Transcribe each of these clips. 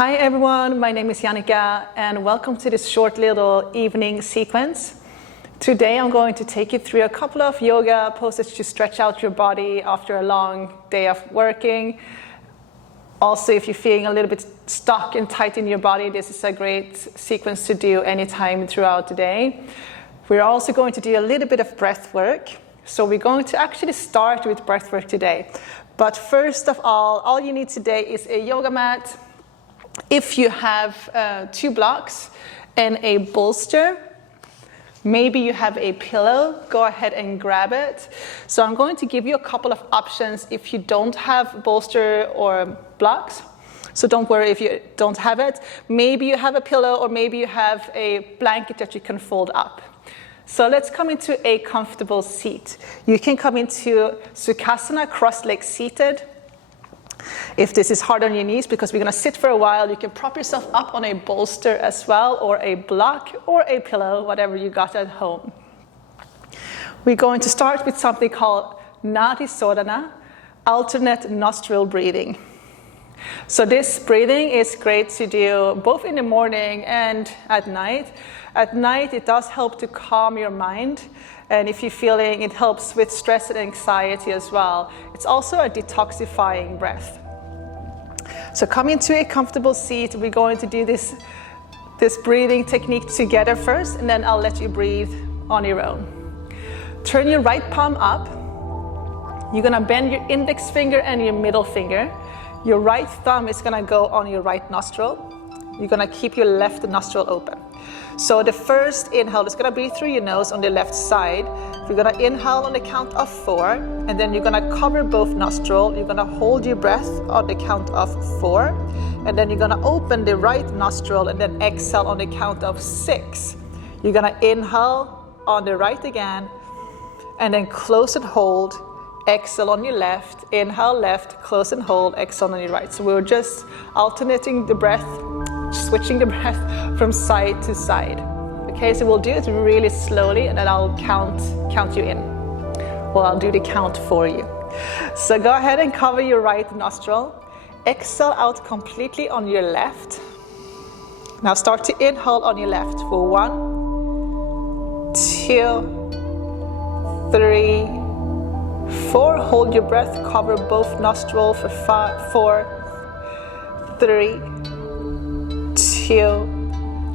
Hi everyone, my name is Yogannica and welcome to this short little evening sequence. Today I'm going to take you through a couple of yoga poses to stretch out your body after a long day of working. Also, if you're feeling a little bit stuck and tight in your body, this is a great sequence to do anytime throughout the day. We're also going to do a little bit of breath work. So we're going to actually start with breath work today. But first of all you need today is a yoga mat. If you have 2 blocks and a bolster, maybe you have a pillow, go ahead and grab it. So I'm going to give you a couple of options if you don't have bolster or blocks. So don't worry if you don't have it. Maybe you have a pillow or maybe you have a blanket that you can fold up. So let's come into a comfortable seat. You can come into Sukhasana, cross-legged seated. If this is hard on your knees, because we're going to sit for a while, you can prop yourself up on a bolster as well, or a block, or a pillow, whatever you got at home. We're going to start with something called Nadi Sodhana, alternate nostril breathing. So this breathing is great to do both in the morning and at night. At night, it does help to calm your mind. And if you're feeling, it helps with stress and anxiety as well. It's also a detoxifying breath. So come into a comfortable seat. We're going to do this breathing technique together first, and then I'll let you breathe on your own. Turn your right palm up. You're gonna bend your index finger and your middle finger. Your right thumb is gonna go on your right nostril. You're gonna keep your left nostril open. So the first inhale is gonna be through your nose on the left side. You're gonna inhale on the count of 4, and then you're gonna cover both nostrils. You're gonna hold your breath on the count of 4, and then you're gonna open the right nostril and then exhale on the count of 6. You're gonna inhale on the right again, and then close and hold. Exhale on your left, inhale left, close and hold, exhale on your right. So we're just alternating the breath, switching the breath from side to side. Okay, so we'll do it really slowly and then I'll count you in. Well, I'll do the count for you. So go ahead and cover your right nostril. Exhale out completely on your left. Now start to inhale on your left for 1, 2, 3, 4, hold your breath, cover both nostrils for 5, 4, 3, 2,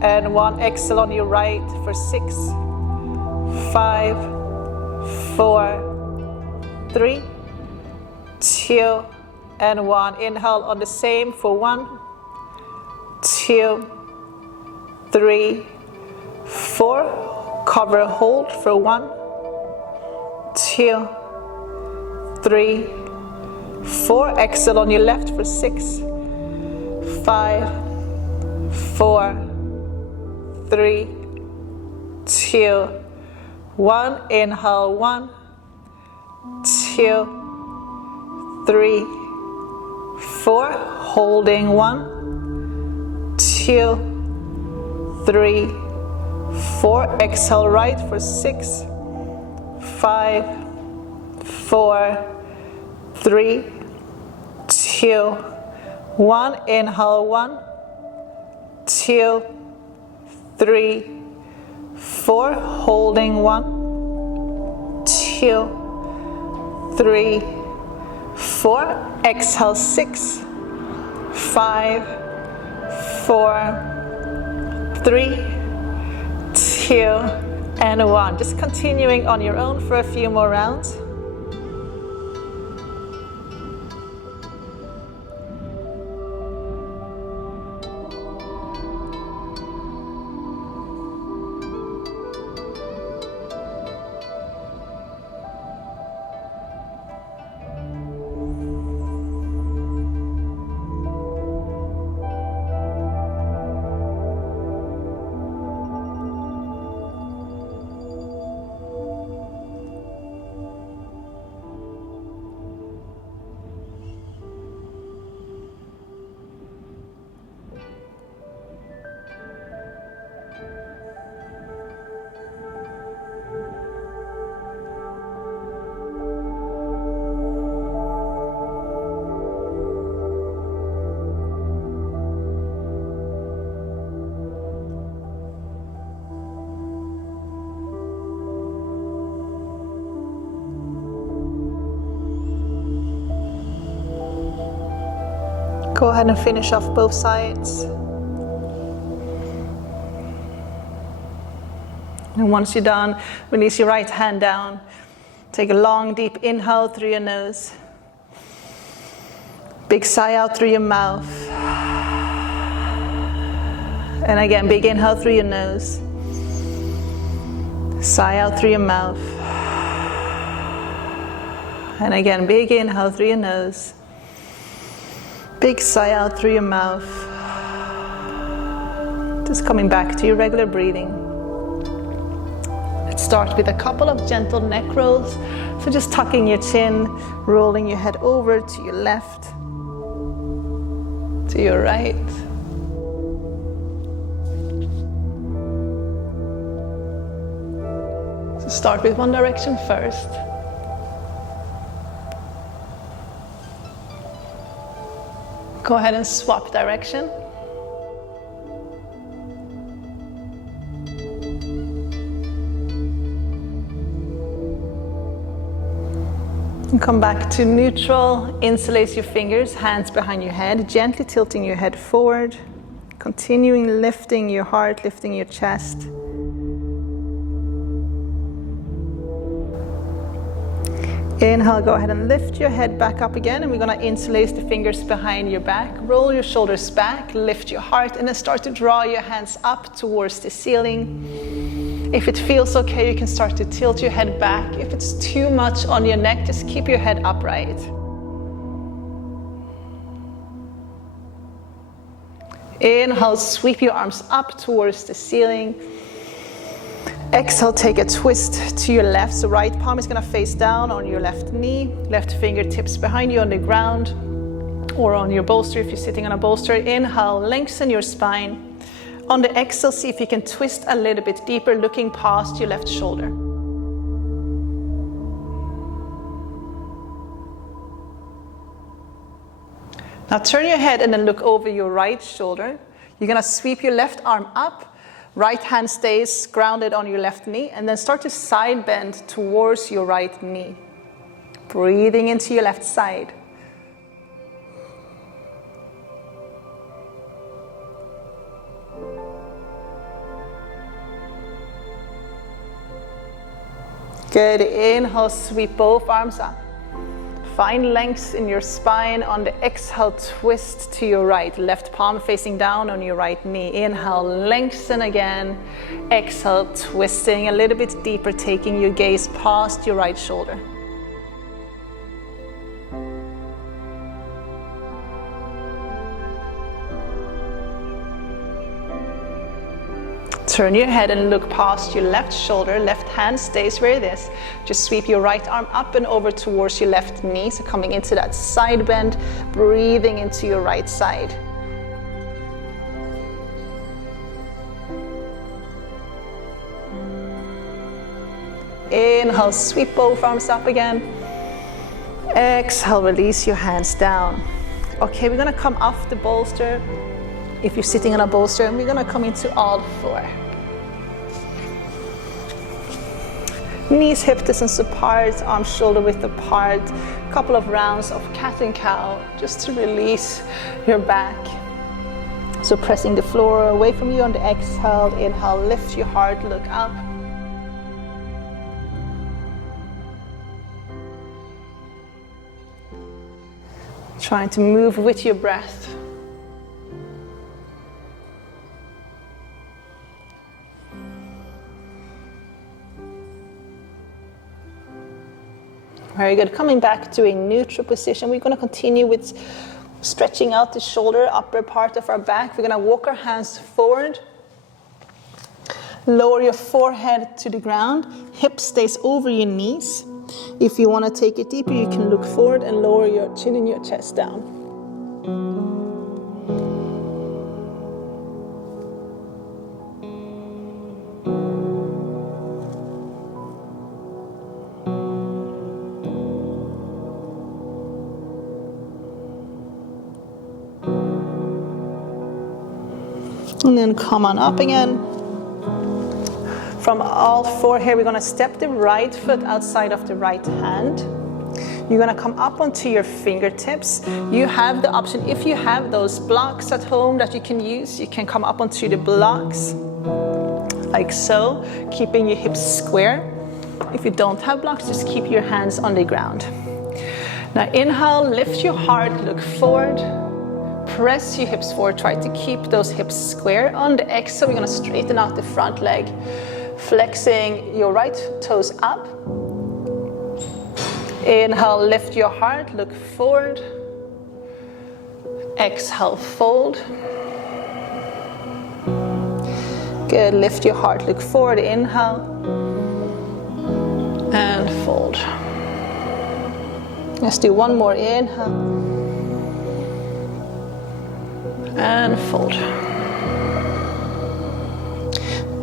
and 1. Exhale on your right for 6, 5, 4, 3, 2, and 1. Inhale on the same for 1, 2, 3, 4. Cover, hold for 1, 2, 3, 4. Exhale on your left for 6, 5, 4, 3, 2, 1. Inhale 1, 2, 3, 4. Holding 1, 2, 3, 4. Exhale right for 6, 5, 4, 3, 2, 1. Inhale 1, 2, 3, 4. Holding 1, 2, 3, 4. Exhale 6, 5, 4, 3, 2, and 1. Just continuing on your own for a few more rounds. Go ahead and finish off both sides. And once you're done, release your right hand down. Take a long, deep inhale through your nose. Big sigh out through your mouth. And again, big inhale through your nose. Sigh out through your mouth. And again, big inhale through your nose. Big sigh out through your mouth. Just coming back to your regular breathing. Let's start with a couple of gentle neck rolls. So just tucking your chin, rolling your head over to your left, to your right. So start with one direction first. Go ahead and swap direction. And come back to neutral. Interlace your fingers, hands behind your head, gently tilting your head forward, continuing lifting your heart, lifting your chest. Inhale, go ahead and lift your head back up again, and we're going to interlace the fingers behind your back. Roll your shoulders back, lift your heart, and then start to draw your hands up towards the ceiling. If it feels okay, you can start to tilt your head back. If it's too much on your neck, just keep your head upright. Inhale, sweep your arms up towards the ceiling. Exhale, take a twist to your left. So right palm is going to face down on your left knee. Left fingertips behind you on the ground or on your bolster if you're sitting on a bolster. Inhale, lengthen your spine. On the exhale, see if you can twist a little bit deeper, looking past your left shoulder. Now turn your head and then look over your right shoulder. You're going to sweep your left arm up. Right hand stays grounded on your left knee, and then start to side bend towards your right knee. Breathing into your left side. Good. Inhale, sweep both arms up. Find length in your spine. On the exhale, twist to your right. Left palm facing down on your right knee. Inhale, lengthen again. Exhale, twisting a little bit deeper, taking your gaze past your right shoulder. Turn your head and look past your left shoulder. Left hand stays where it is. Just sweep your right arm up and over towards your left knee. So coming into that side bend, breathing into your right side. Inhale, sweep both arms up again. Exhale, release your hands down. Okay, we're gonna come off the bolster. If you're sitting on a bolster, and we're gonna come into all four. Knees, hip distance apart, arms shoulder width apart. A couple of rounds of cat and cow just to release your back. So pressing the floor away from you on the exhale. Inhale, lift your heart, look up. Trying to move with your breath. Very good. Coming back to a neutral position, we're going to continue with stretching out the shoulder, upper part of our back. We're going to walk our hands forward. Lower your forehead to the ground. Hip stays over your knees. If you want to take it deeper, you can look forward and lower your chin and your chest down. And then come on up again. From all four here, we're going to step the right foot outside of the right hand. You're gonna come up onto your fingertips. You have the option, if you have those blocks at home that you can use, you can come up onto the blocks, like so, keeping your hips square. If you don't have blocks, just keep your hands on the ground. Now inhale, lift your heart, look forward. Press your hips forward, try to keep those hips square. On the exhale, we're gonna straighten out the front leg, flexing your right toes up. Inhale, lift your heart, look forward. Exhale, fold. Good, lift your heart, look forward, inhale. And fold. Let's do one more, inhale. And fold.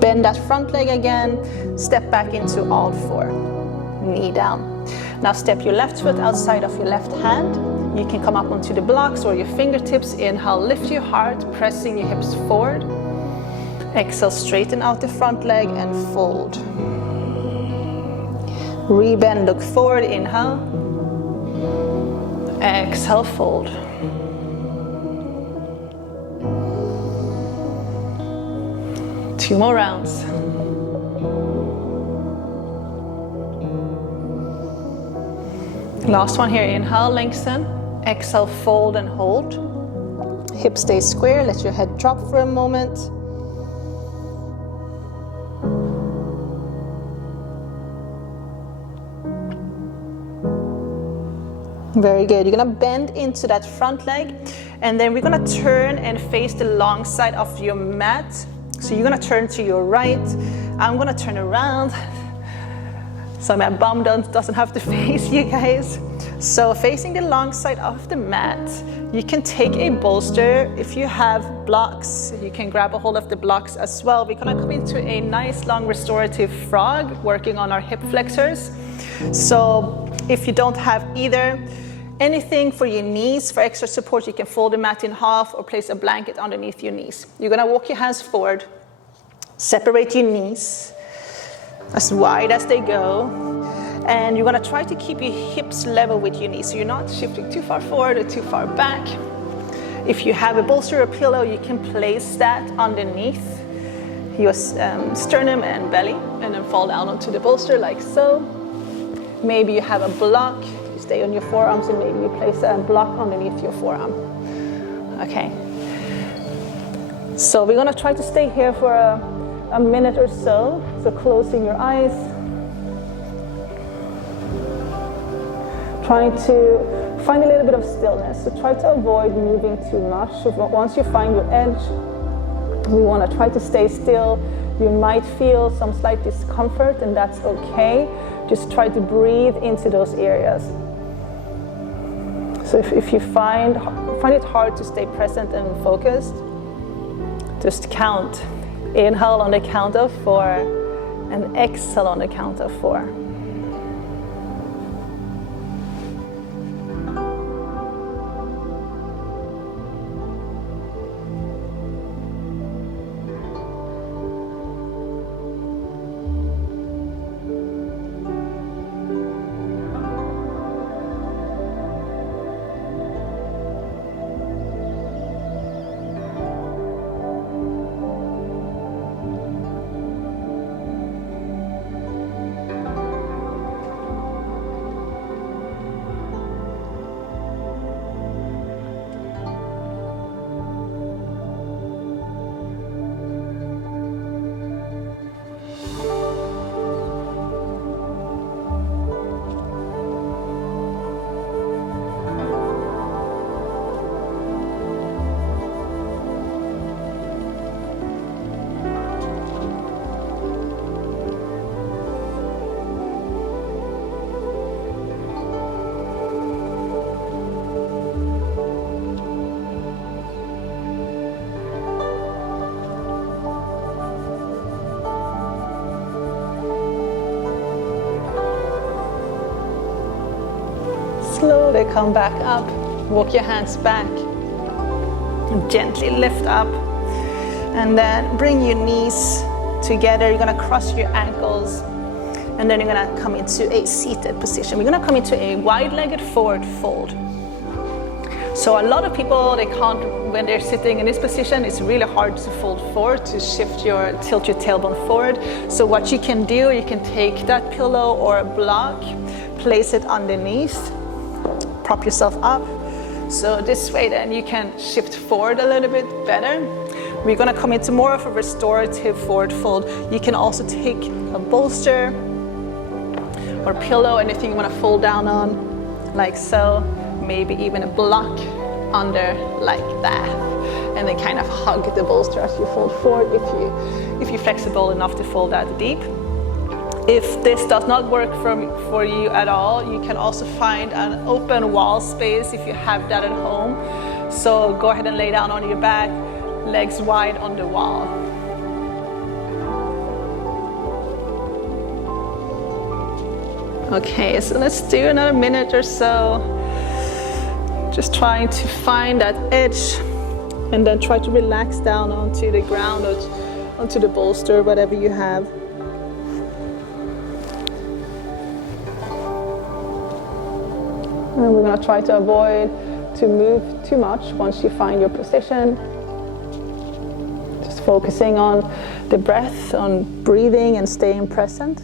Bend that front leg again, step back into all four, knee down. Now step your left foot outside of your left hand. You can come up onto the blocks or your fingertips. Inhale, lift your heart, pressing your hips forward. Exhale, straighten out the front leg and fold. Rebend, look forward, inhale. Exhale, fold. Two more rounds. Last one here, inhale, lengthen. Exhale, fold and hold. Hips stay square, let your head drop for a moment. Very good. You're gonna bend into that front leg, and then we're gonna turn and face the long side of your mat. So you're gonna turn to your right. I'm gonna turn around so my bum doesn't have to face you guys. So facing the long side of the mat, you can take a bolster. If you have blocks, you can grab a hold of the blocks as well. We're gonna come into a nice long restorative frog, working on our hip flexors. So if you don't have either, anything for your knees, for extra support, you can fold the mat in half or place a blanket underneath your knees. You're gonna walk your hands forward, separate your knees as wide as they go, and you're gonna try to keep your hips level with your knees, so you're not shifting too far forward or too far back. If you have a bolster or pillow, you can place that underneath your sternum and belly, and then fall down onto the bolster like so. Maybe you have a block, you stay on your forearms, and maybe you place a block underneath your forearm. Okay. So we're gonna try to stay here for a minute or so. So closing your eyes. Trying to find a little bit of stillness. So try to avoid moving too much. So once you find your edge, we wanna try to stay still. You might feel some slight discomfort, and that's okay. Just try to breathe into those areas. So if you find it hard to stay present and focused, just count. Inhale on the count of 4, and exhale on the count of 4. Slowly come back up, walk your hands back, gently lift up, and then bring your knees together. You're gonna cross your ankles, And then you're gonna come into a seated position. We're gonna come into a wide-legged forward fold. So a lot of people, they can't, when they're sitting in this position, it's really hard to fold forward, to tilt your tailbone forward. So what you can do, you can take that pillow or a block, place it underneath, prop yourself up. So this way then you can shift forward a little bit better. We're gonna come into more of a restorative forward fold. You can also take a bolster or pillow, anything you wanna fold down on, like so. Maybe even a block under like that, and then kind of hug the bolster as you fold forward if you're flexible enough to fold that deep. If this does not work for you at all, you can also find an open wall space if you have that at home. So go ahead and lay down on your back, legs wide on the wall. Okay, so let's do another minute or so. Just trying to find that edge, and then try to relax down onto the ground or onto the bolster, whatever you have. And we're going to try to avoid to move too much once you find your position. Just focusing on the breath, on breathing and staying present.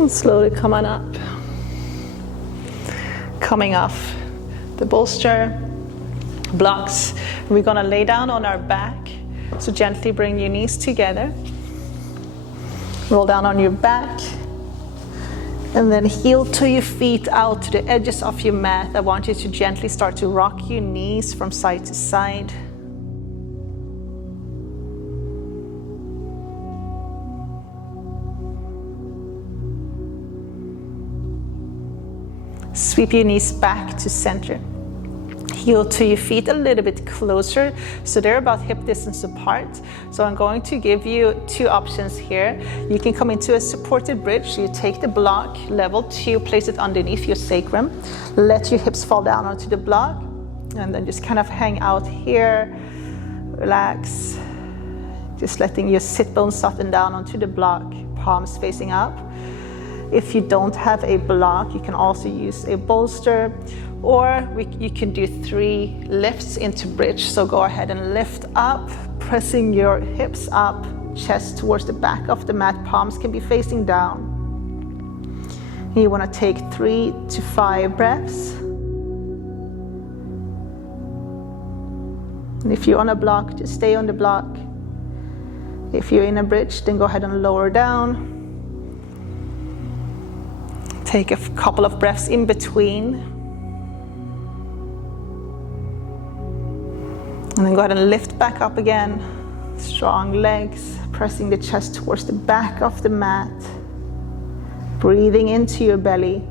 And slowly coming up, coming off the bolster, blocks. We're gonna lay down on our back. So gently bring your knees together. Roll down on your back. And then heel to your feet out to the edges of your mat. I want you to gently start to rock your knees from side to side. Sweep your knees back to center. Heel to your feet a little bit closer, so they're about hip distance apart. So I'm going to give you two options here. You can come into a supported bridge. So you take the block, level 2, place it underneath your sacrum. Let your hips fall down onto the block, and then just kind of hang out here. Relax. Just letting your sit bones soften down onto the block, palms facing up. If you don't have a block, you can also use a bolster, or you can do 3 lifts into bridge. So go ahead and lift up, pressing your hips up, chest towards the back of the mat, palms can be facing down. And you want to take 3 to 5 breaths. And if you're on a block, just stay on the block. If you're in a bridge, then go ahead and lower down. Take a couple of breaths in between. And then go ahead and lift back up again. Strong legs, pressing the chest towards the back of the mat. Breathing into your belly.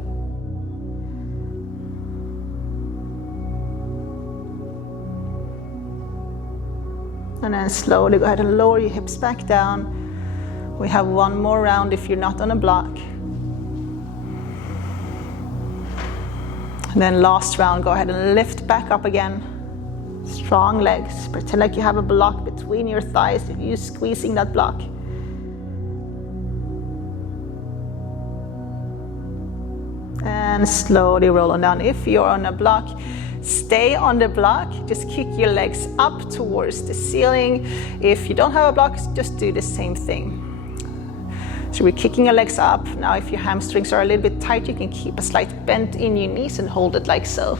And then slowly go ahead and lower your hips back down. We have one more round if you're not on a block. And then last round, go ahead and lift back up again. Strong legs. Pretend like you have a block between your thighs if you're squeezing that block. And slowly roll on down. If you're on a block, stay on the block. Just kick your legs up towards the ceiling. If you don't have a block, just do the same thing. So we're kicking your legs up. Now if your hamstrings are a little bit tight, you can keep a slight bend in your knees and hold it like so.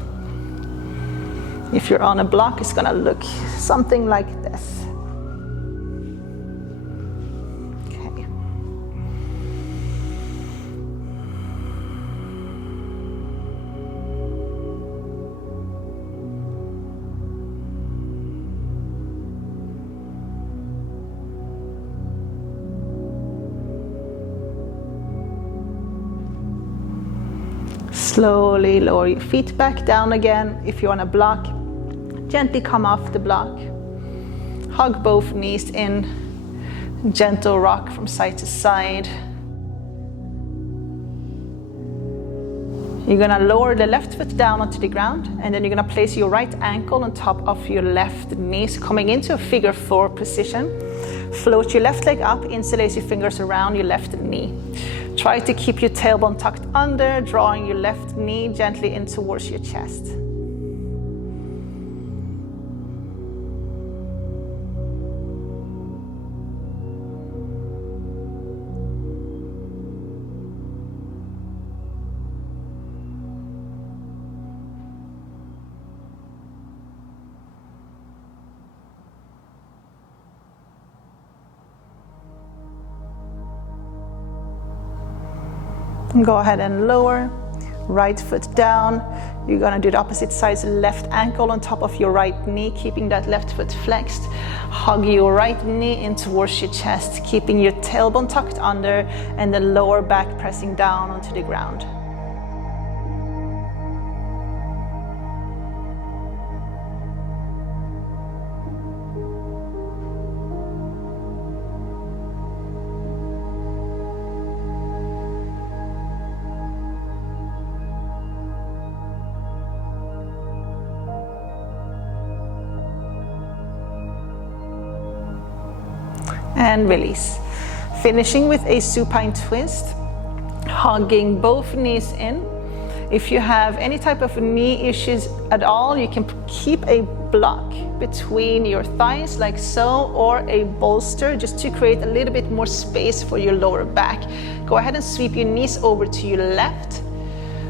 If you're on a block, it's gonna look something like this. Okay. Slowly lower your feet back down again. If you're on a block, gently come off the block. Hug both knees in. Gentle rock from side to side. You're gonna lower the left foot down onto the ground, and then you're gonna place your right ankle on top of your left knee, so coming into a figure 4 position. Float your left leg up, interlace your fingers around your left knee. Try to keep your tailbone tucked under, drawing your left knee gently in towards your chest. Go ahead and lower, right foot down. You're gonna do the opposite side, so left ankle on top of your right knee, keeping that left foot flexed. Hug your right knee in towards your chest, keeping your tailbone tucked under and the lower back pressing down onto the ground. And release. Finishing with a supine twist, hugging both knees in. If you have any type of knee issues at all, you can keep a block between your thighs like so, or a bolster just to create a little bit more space for your lower back. Go ahead and sweep your knees over to your left.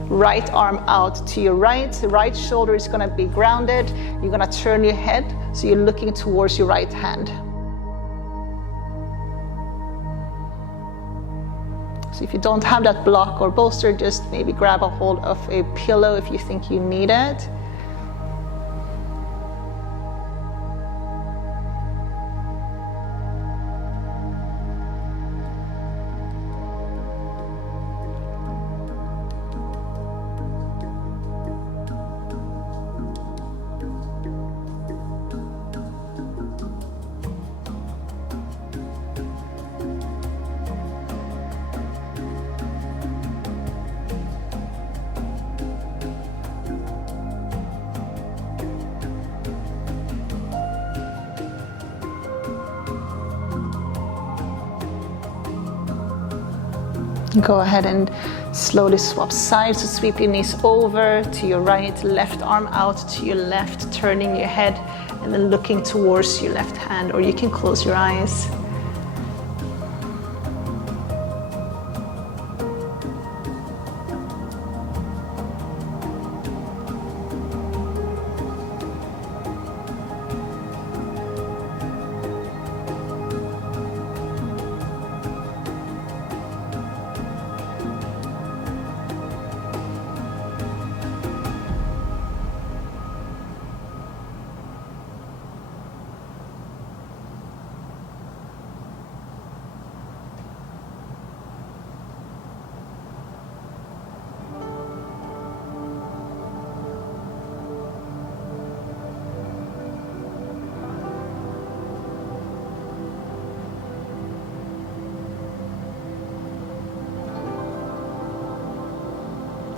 Right arm out to your right. The right shoulder is gonna be grounded. You're gonna turn your head so you're looking towards your right hand. So if you don't have that block or bolster, just maybe grab a hold of a pillow if you think you need it. Go ahead and slowly swap sides, so sweep your knees over to your right, left arm out to your left, turning your head and then looking towards your left hand, or you can close your eyes.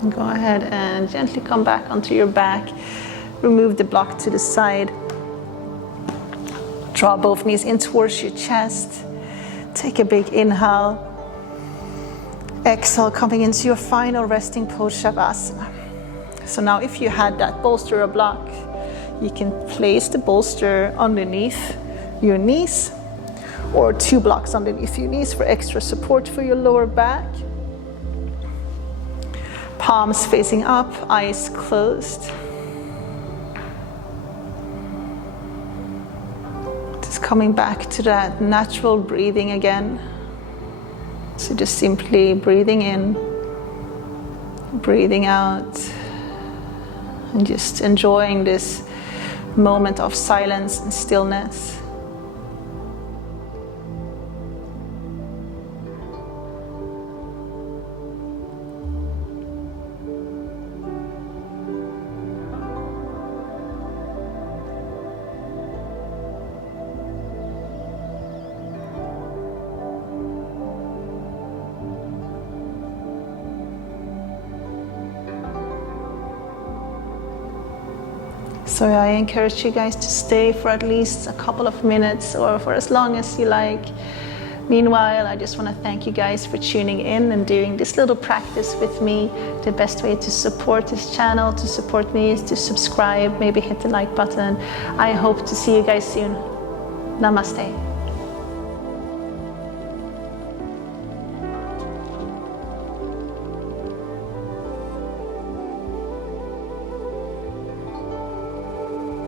Go ahead and gently come back onto your back. Remove the block to the side. Draw both knees in towards your chest. Take a big inhale. Exhale, coming into your final resting pose, Shavasana. So now if you had that bolster or block, you can place the bolster underneath your knees or 2 blocks underneath your knees for extra support for your lower back. Palms facing up, eyes closed. Just coming back to that natural breathing again. So just simply breathing in, breathing out, and just enjoying this moment of silence and stillness. So I encourage you guys to stay for at least a couple of minutes or for as long as you like. Meanwhile, I just want to thank you guys for tuning in and doing this little practice with me. The best way to support this channel, to support me, is to subscribe, maybe hit the like button. I hope to see you guys soon. Namaste.